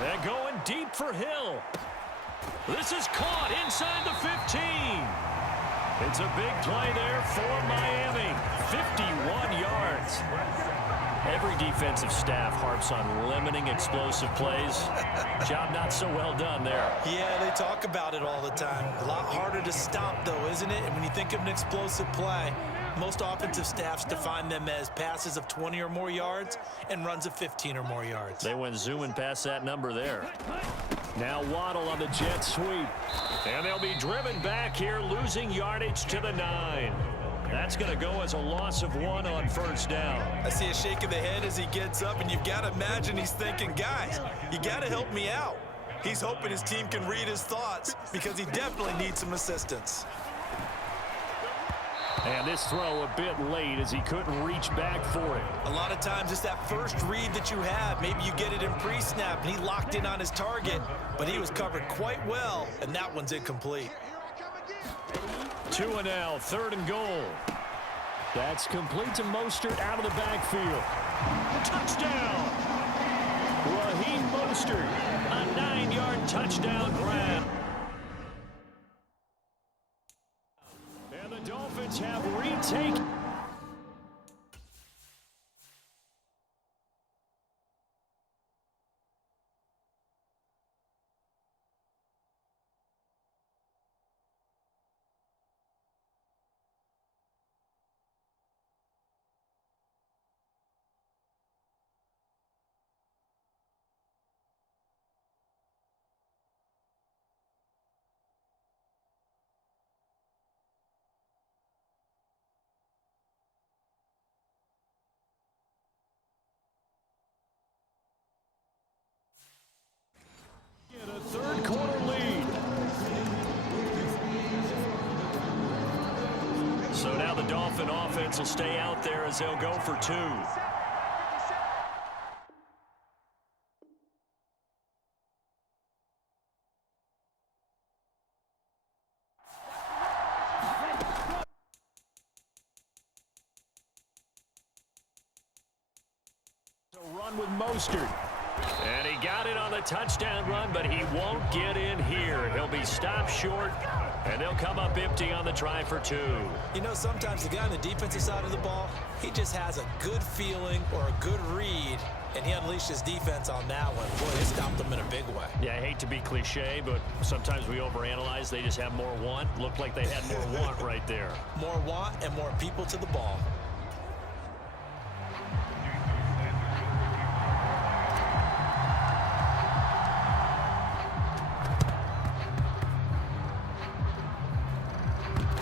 And going deep for Hill. This is caught inside the 15. It's a big play there for Miami. 51 yards. Every defensive staff harps on limiting explosive plays. Job not so well done there. Yeah, they talk about it all the time. A lot harder to stop, though, isn't it? And when you think of an explosive play, most offensive staffs define them as passes of 20 or more yards and runs of 15 or more yards. They went zooming past that number there. Now Waddle on the jet sweep. And they'll be driven back here, losing yardage to the 9. That's going to go as a loss of 1 on first down. I see a shake of the head as he gets up, and you've got to imagine he's thinking, guys, you got to help me out. He's hoping his team can read his thoughts because he definitely needs some assistance. And this throw a bit late as he couldn't reach back for it. A lot of times it's that first read that you have. Maybe you get it in pre-snap, and he locked in on his target, but he was covered quite well, and that one's incomplete. 2 and now, 3rd and goal. That's complete to Mostert out of the backfield. Touchdown! Raheem Mostert, a 9-yard touchdown grab. And the Dolphins have retaken. A third-quarter lead. So now the Dolphin offense will stay out there as they'll go for 2. So run with Mostert. And he got it on the touchdown run, but he won't get in here. He'll be stopped short, and they'll come up empty on the try for 2. You know, sometimes the guy on the defensive side of the ball, he just has a good feeling or a good read, and he unleashed his defense on that one. Boy, it stopped them in a big way. Yeah, I hate to be cliche, but sometimes we overanalyze. They just have more want. Looked like they had more want right there. More want and more people to the ball.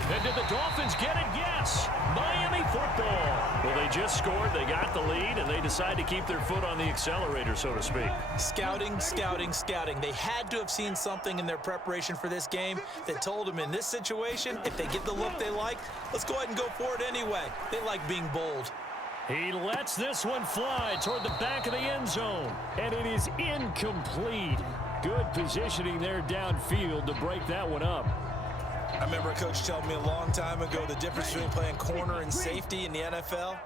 And did the Dolphins get it? Yes. Miami football. Well, they just scored. They got the lead, and they decide to keep their foot on the accelerator, so to speak. Scouting, scouting, scouting. They had to have seen something in their preparation for this game that told them in this situation, if they get the look they like, let's go ahead and go for it anyway. They like being bold. He lets this one fly toward the back of the end zone, and it is incomplete. Good positioning there downfield to break that one up. I remember a coach telling me a long time ago the difference between playing corner and safety in the NFL.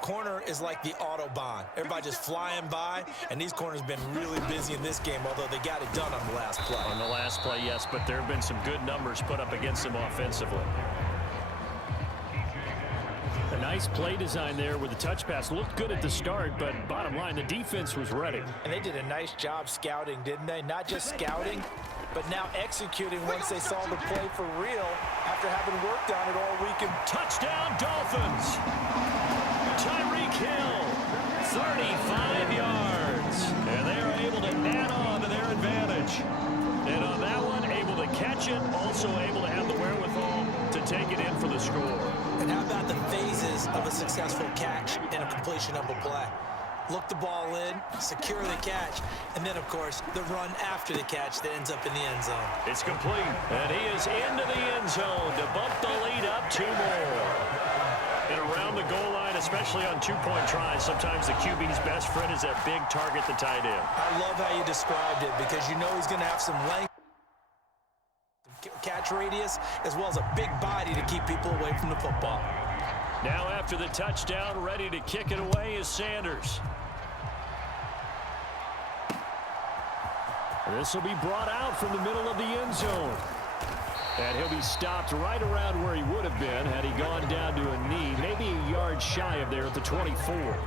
Corner is like the Autobahn. Everybody just flying by, and these corners have been really busy in this game, although they got it done on the last play. On the last play, yes, but there have been some good numbers put up against them offensively. A nice play design there with the touch pass. Looked good at the start, but bottom line, the defense was ready. And they did a nice job scouting, didn't they? Not just scouting, but now executing once they saw the play for real after having worked on it all weekend. Touchdown, Dolphins! Tyreek Hill, 35 yards. And they are able to add on to their advantage. And on that one, able to catch it, also able to have the wherewithal to take it in for the score. And how about the phases of a successful catch and a completion of a play? Look the ball in, secure the catch, and then, of course, the run after the catch that ends up in the end zone. It's complete, and he is into the end zone to bump the lead up 2 more. And around the goal line, especially on two-point tries, sometimes the QB's best friend is that big target, the tight end. I love how you described it because you know he's going to have some length, catch radius, as well as a big body to keep people away from the football. Now after the touchdown, ready to kick it away is Sanders. This will be brought out from the middle of the end zone. And he'll be stopped right around where he would have been had he gone down to a knee, maybe a yard shy of there at the 24.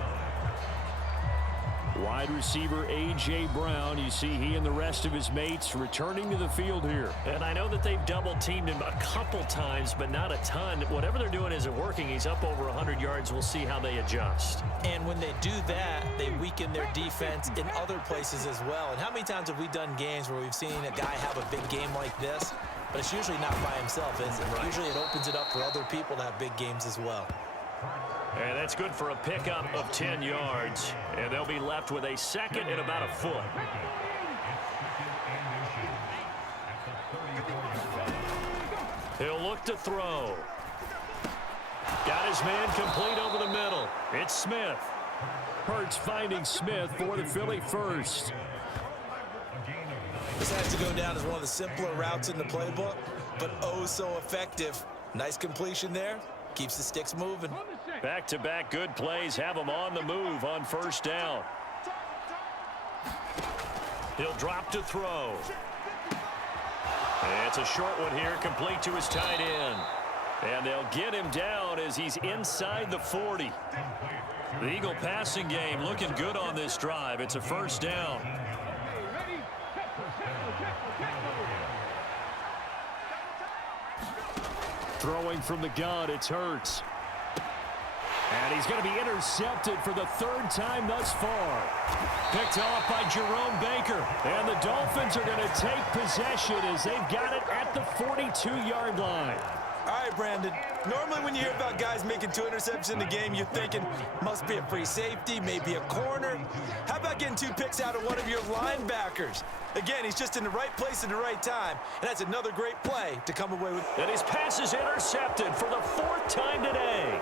Wide receiver A.J. Brown, you see he and the rest of his mates returning to the field here. And I know that they've double-teamed him a couple times, but not a ton. Whatever they're doing isn't working. He's up over 100 yards. We'll see how they adjust. And when they do that, they weaken their defense in other places as well. And how many times have we done games where we've seen a guy have a big game like this, but it's usually not by himself, is it? Right. Usually it opens it up for other people to have big games as well. And that's good for a pickup of 10 yards. And they'll be left with a second and about a foot. He'll look to throw. Got his man complete over the middle. It's Smith. Hurts finding Smith for the Philly first. This has to go down as one of the simpler routes in the playbook, but oh so effective. Nice completion there. Keeps the sticks moving. Back-to-back good plays have him on the move on first down. He'll drop to throw. It's a short one here, complete to his tight end. And they'll get him down as he's inside the 40. The Eagle passing game looking good on this drive. It's a first down. Throwing from the gun, it's Hurts. And he's going to be intercepted for the third time thus far. Picked off by Jerome Baker. And the Dolphins are going to take possession as they've got it at the 42-yard line. All right, Brandon. Normally when you hear about guys making 2 interceptions in the game, you're thinking must be a free safety, maybe a corner. How about getting 2 picks out of one of your linebackers? Again, he's just in the right place at the right time, and that's another great play to come away with. And his pass is intercepted for the 4th time today.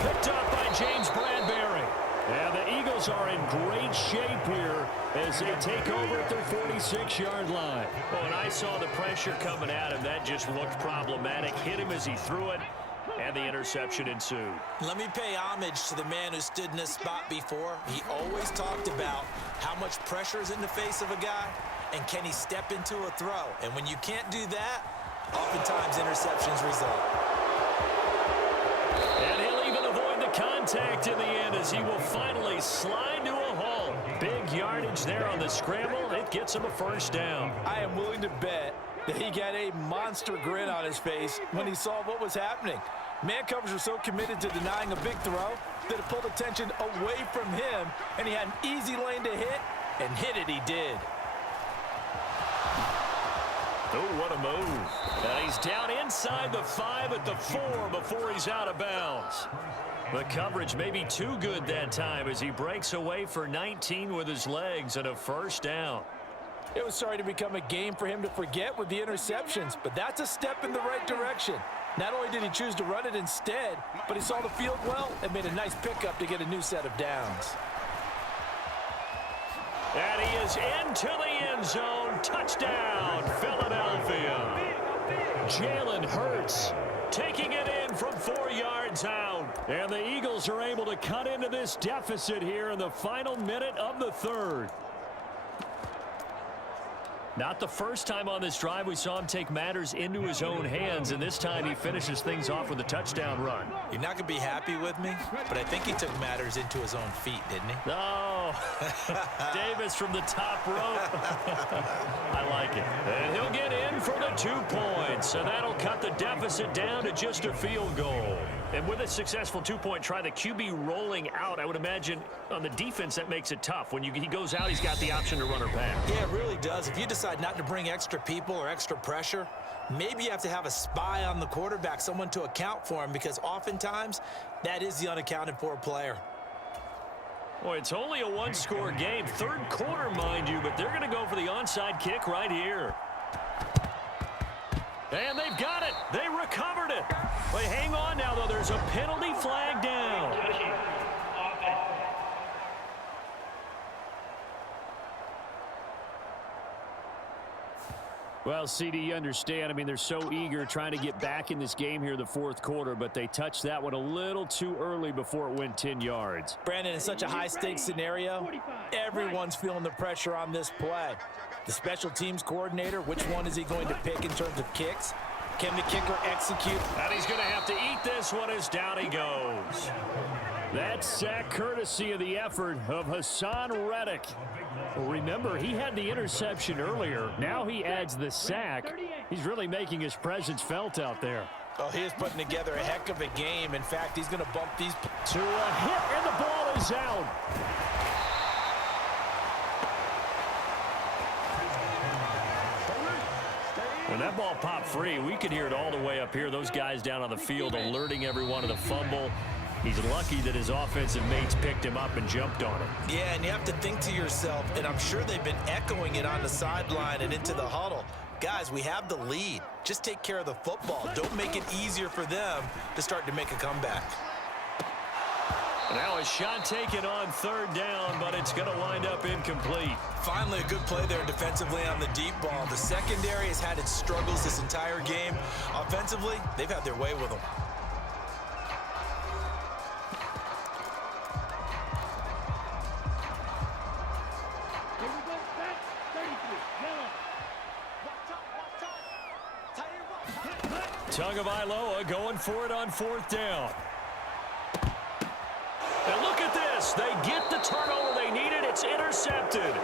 Picked up by James Bradbury. And the Eagles are in great shape here as they take over at their 46-yard line. Oh, and I saw the pressure coming at him. That just looked problematic. Hit him as he threw it, and the interception ensued. Let me pay homage to the man who stood in this spot before. He always talked about how much pressure is in the face of a guy, and can he step into a throw. And when you can't do that, oftentimes interceptions result. And he'll even avoid the contact in the end as he will finally slide to a halt. Big yardage there on the scramble. It gets him a first down. I am willing to bet that he got a monster grin on his face when he saw what was happening. Man covers were so committed to denying a big throw that it pulled attention away from him, and he had an easy lane to hit, and hit it he did. Oh, what a move. And he's down inside the 5 at the 4 before he's out of bounds. The coverage may be too good that time as he breaks away for 19 with his legs and a first down. It was starting to become a game for him to forget with the interceptions, but that's a step in the right direction. Not only did he choose to run it instead, but he saw the field well and made a nice pickup to get a new set of downs. And he is into the end zone. Touchdown, Philadelphia. Jalen Hurts taking it in from 4 yards out. And the Eagles are able to cut into this deficit here in the final minute of the 3rd. Not the first time on this drive we saw him take matters into his own hands, and this time he finishes things off with a touchdown run. You're not going to be happy with me, but I think he took matters into his own feet, didn't he? No. Davis from the top rope. I like it. And he'll get in for the 2 points, so that'll cut the deficit down to just a field goal. And with a successful 2-point try, the QB rolling out, I would imagine on the defense that makes it tough. When he goes out, he's got the option to run or pass. Yeah, it really does. If you decide not to bring extra people or extra pressure, maybe you have to have a spy on the quarterback, someone to account for him, because oftentimes that is the unaccounted for player. Boy, it's only a 1-score game. 3rd quarter, mind you, but they're going to go for the onside kick right here. And they've got it. They recovered it. Wait, hang on now, though. There's a penalty flag down. Well, CD, you understand. I mean, they're so eager trying to get back in this game here in the fourth quarter, but they touched that one a little too early before it went 10 yards. Brandon, in such a high-stakes scenario, everyone's feeling the pressure on this play. The special teams coordinator, which one is he going to pick in terms of kicks? Can the kicker execute? And he's going to have to eat this one as down he goes. That sack courtesy of the effort of Hassan Reddick. Well, remember, he had the interception earlier. Now he adds the sack. He's really making his presence felt out there. Oh, he is putting together a heck of a game. In fact, he's going to bump these to a hit, and the ball is out. When that ball popped free, we could hear it all the way up here. Those guys down on the field alerting everyone of the fumble. He's lucky that his offensive mates picked him up and jumped on him. Yeah, and you have to think to yourself, and I'm sure they've been echoing it on the sideline and into the huddle. Guys, we have the lead. Just take care of the football. Don't make it easier for them to start to make a comeback. Now a shot taken on third down, but it's going to wind up incomplete. Finally, a good play there defensively on the deep ball. The secondary has had its struggles this entire game. Offensively, they've had their way with them. Tagovailoa going for it on fourth down. And look at this. They get the turnover they needed. It's intercepted.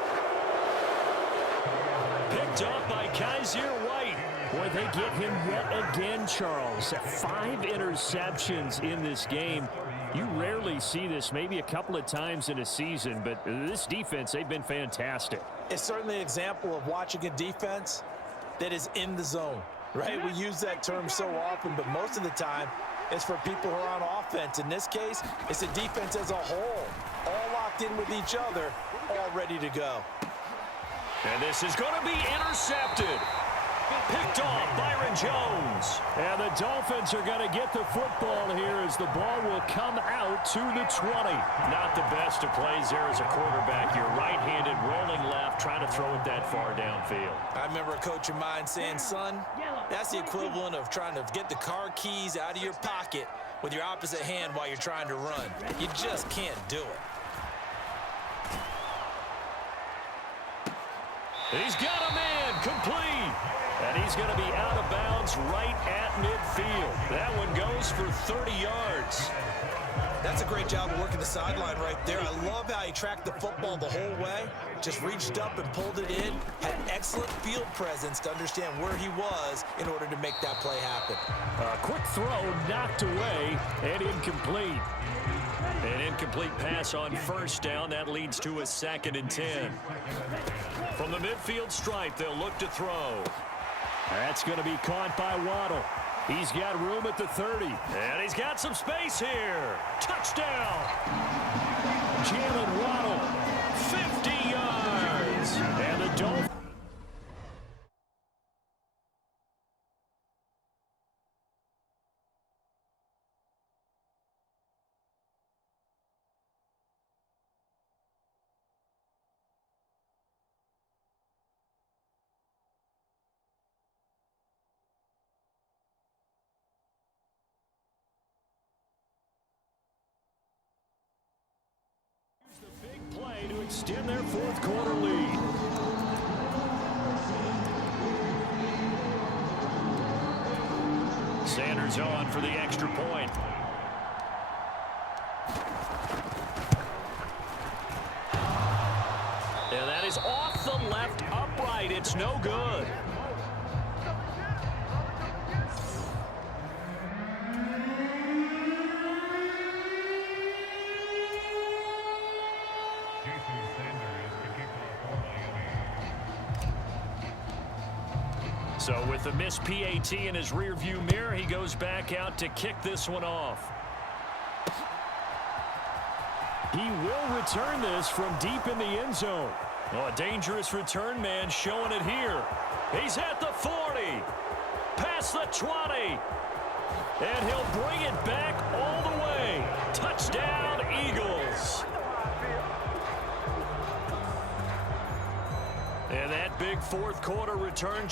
Picked up by Kaiser White. Boy, they get him yet again, Charles. 5 interceptions in this game. You rarely see this, maybe a couple of times in a season, but this defense, they've been fantastic. It's certainly an example of watching a defense that is in the zone, right? We use that term so often, but most of the time, it's for people who are on offense. In this case, it's a defense as a whole, all locked in with each other, all ready to go. And this is going to be intercepted. Picked off Byron Jones. And the Dolphins are going to get the football here as the ball will come out to the 20. Not the best of plays there as a quarterback. You're right-handed, rolling left, trying to throw it that far downfield. I remember a coach of mine saying, son, that's the equivalent of trying to get the car keys out of your pocket with your opposite hand while you're trying to run. You just can't do it. He's got a man complete. And he's going to be out of bounds right at midfield. That one goes for 30 yards. That's a great job of working the sideline right there. I love how he tracked the football the whole way. Just reached up and pulled it in. Had excellent field presence to understand where he was in order to make that play happen. A quick throw knocked away and incomplete. An incomplete pass on first down. That leads to a 2nd and 10. From the midfield stripe, they'll look to throw. That's going to be caught by Waddle. He's got room at the 30. And he's got some space here. Touchdown. Jalen Waddle, 50 yards. And the Dolphins. Play to extend their fourth quarter lead. Sanders on for the extra point. And that is off the left upright. It's no good. So with the missed PAT in his rearview mirror, he goes back out to kick this one off. He will return this from deep in the end zone. Oh, a dangerous return man showing it here. He's at the 40, past the 20, and he'll bring it back all the way. Touchdown, Eagles. And that big fourth quarter return.